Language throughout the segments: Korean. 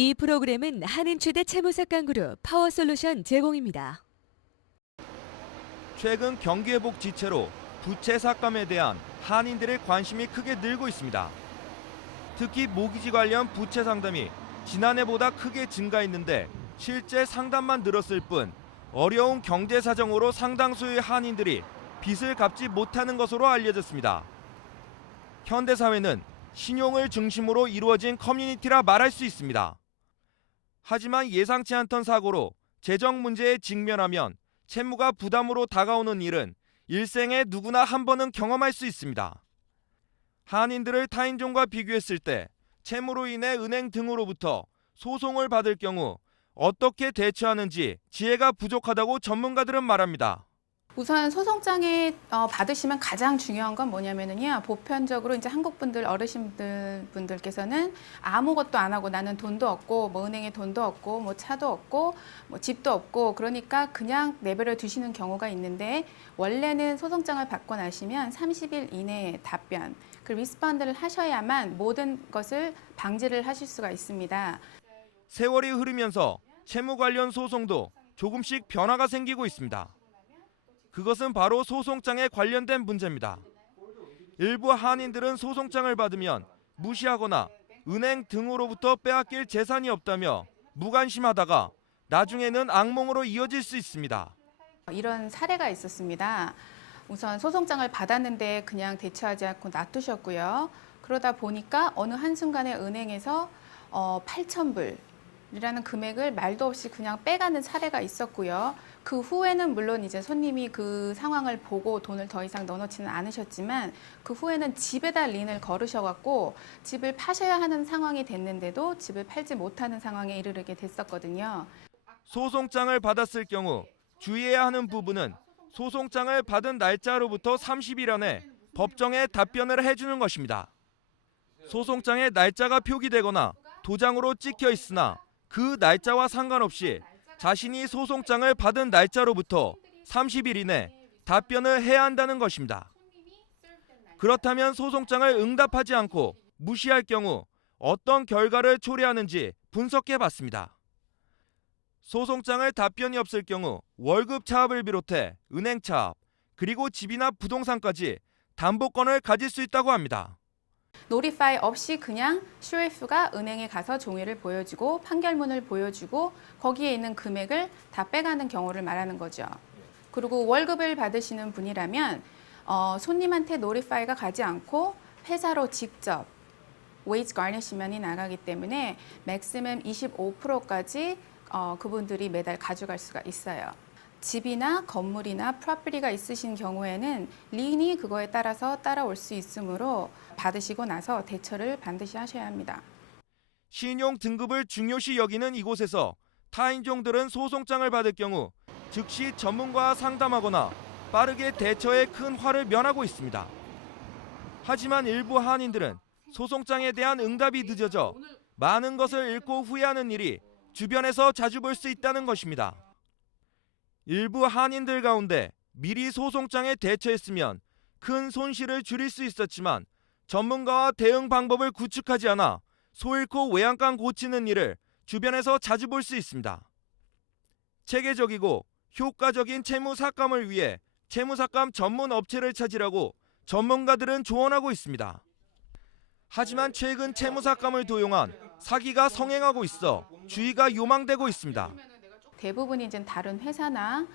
이 프로그램은 한인추대 채무삭강그룹 파워솔루션 제공입니다. 최근 경기회복 지체로 부채 삭감에 대한 한인들의 관심이 크게 늘고 있습니다. 특히 모기지 관련 부채 상담이 지난해보다 크게 증가했는데 실제 상담만 늘었을 뿐 어려운 경제 사정으로 상당수의 한인들이 빚을 갚지 못하는 것으로 알려졌습니다. 현대사회는 신용을 중심으로 이루어진 커뮤니티라 말할 수 있습니다. 하지만 예상치 않던 사고로 재정 문제에 직면하면 채무가 부담으로 다가오는 일은 일생에 누구나 한 번은 경험할 수 있습니다. 한인들을 타인종과 비교했을 때 채무로 인해 은행 등으로부터 소송을 받을 경우 어떻게 대처하는지 지혜가 부족하다고 전문가들은 말합니다. 우선 소송장에 받으시면 가장 중요한 건 뭐냐면은요, 보편적으로 이제 한국 분들 어르신분들께서는 아무것도 안 하고 나는 돈도 없고 뭐 은행에 돈도 없고 뭐 차도 없고 뭐 집도 없고 그러니까 그냥 내버려 두시는 경우가 있는데, 원래는 소송장을 받고 나시면 30일 이내에 답변, 그 리스폰드를 하셔야만 모든 것을 방지를 하실 수가 있습니다. 세월이 흐르면서 채무 관련 소송도 조금씩 변화가 생기고 있습니다. 그것은 바로 소송장에 관련된 문제입니다. 일부 한인들은 소송장을 받으면 무시하거나 은행 등으로부터 빼앗길 재산이 없다며 무관심하다가 나중에는 악몽으로 이어질 수 있습니다. 이런 사례가 있었습니다. 우선 소송장을 받았는데 그냥 대처하지 않고 놔두셨고요. 그러다 보니까 어느 한순간에 은행에서 8,000불이라는 금액을 말도 없이 그냥 빼가는 사례가 있었고요. 그 후에는 물론 이제 손님이 그 상황을 보고 돈을 더 이상 넣어놓지는 않으셨지만, 그 후에는 집에다 린을 걸으셔갖고 집을 파셔야 하는 상황이 됐는데도 집을 팔지 못하는 상황에 이르게 됐었거든요. 소송장을 받았을 경우 주의해야 하는 부분은 소송장을 받은 날짜로부터 30일 안에 법정에 답변을 해주는 것입니다. 소송장에 날짜가 표기되거나 도장으로 찍혀 있으나 그 날짜와 상관없이 자신이 소송장을 받은 날짜로부터 30일 이내 답변을 해야 한다는 것입니다. 그렇다면 소송장을 응답하지 않고 무시할 경우 어떤 결과를 초래하는지 분석해 봤습니다. 소송장을 답변이 없을 경우 월급 차압을 비롯해 은행 차압, 그리고 집이나 부동산까지 담보권을 가질 수 있다고 합니다. 노리파이 없이 그냥 슈리프가 은행에 가서 종이를 보여주고 판결문을 보여주고 거기에 있는 금액을 다 빼가는 경우를 말하는 거죠. 그리고 월급을 받으시는 분이라면 손님한테 노리파이가 가지 않고 회사로 직접 웨이지 가니시먼이 나가기 때문에 맥시멈 25%까지 그분들이 매달 가져갈 수가 있어요. 집이나 건물이나 프로퍼티가 있으신 경우에는 린이 그거에 따라서 따라올 수 있으므로 받으시고 나서 대처를 반드시 하셔야 합니다. 신용 등급을 중요시 여기는 이곳에서 타인종들은 소송장을 받을 경우 즉시 전문가와 상담하거나 빠르게 대처해 큰 화를 면하고 있습니다. 하지만 일부 한인들은 소송장에 대한 응답이 늦어져 많은 것을 잃고 후회하는 일이 주변에서 자주 볼 수 있다는 것입니다. 일부 한인들 가운데 미리 소송장에 대처했으면 큰 손실을 줄일 수 있었지만 전문가와 대응 방법을 구축하지 않아 소 잃고 외양간 고치는 일을 주변에서 자주 볼 수 있습니다. 체계적이고 효과적인 채무 삭감을 위해 채무 삭감 전문 업체를 찾으라고 전문가들은 조언하고 있습니다. 하지만 최근 채무 삭감을 도용한 사기가 성행하고 있어 주의가 요망되고 있습니다. 대부분이 이제 다른 회사나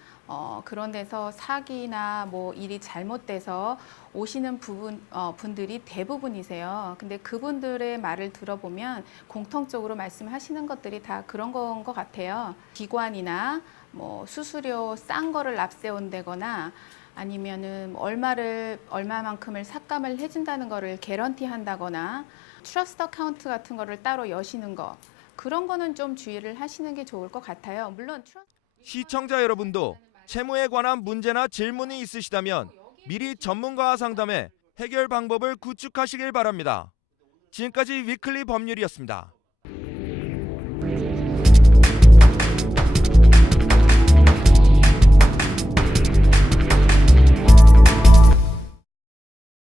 그런 데서 사기나 뭐 일이 잘못돼서 오시는 분들이 대부분이세요. 근데 그분들의 말을 들어보면 공통적으로 말씀하시는 것들이 다 그런 건 것 같아요. 기관이나 뭐 수수료 싼 거를 납세온다거나 아니면은 얼마만큼을 삭감을 해준다는 거를 개런티 한다거나 트러스트 어카운트 같은 거를 따로 여시는 거, 그런 거는 좀 주의를 하시는 게 좋을 것 같아요. 물론 시청자 여러분도 채무에 관한 문제나 질문이 있으시다면 미리 전문가와 상담해 해결 방법을 구축하시길 바랍니다. 지금까지 위클리 법률이었습니다.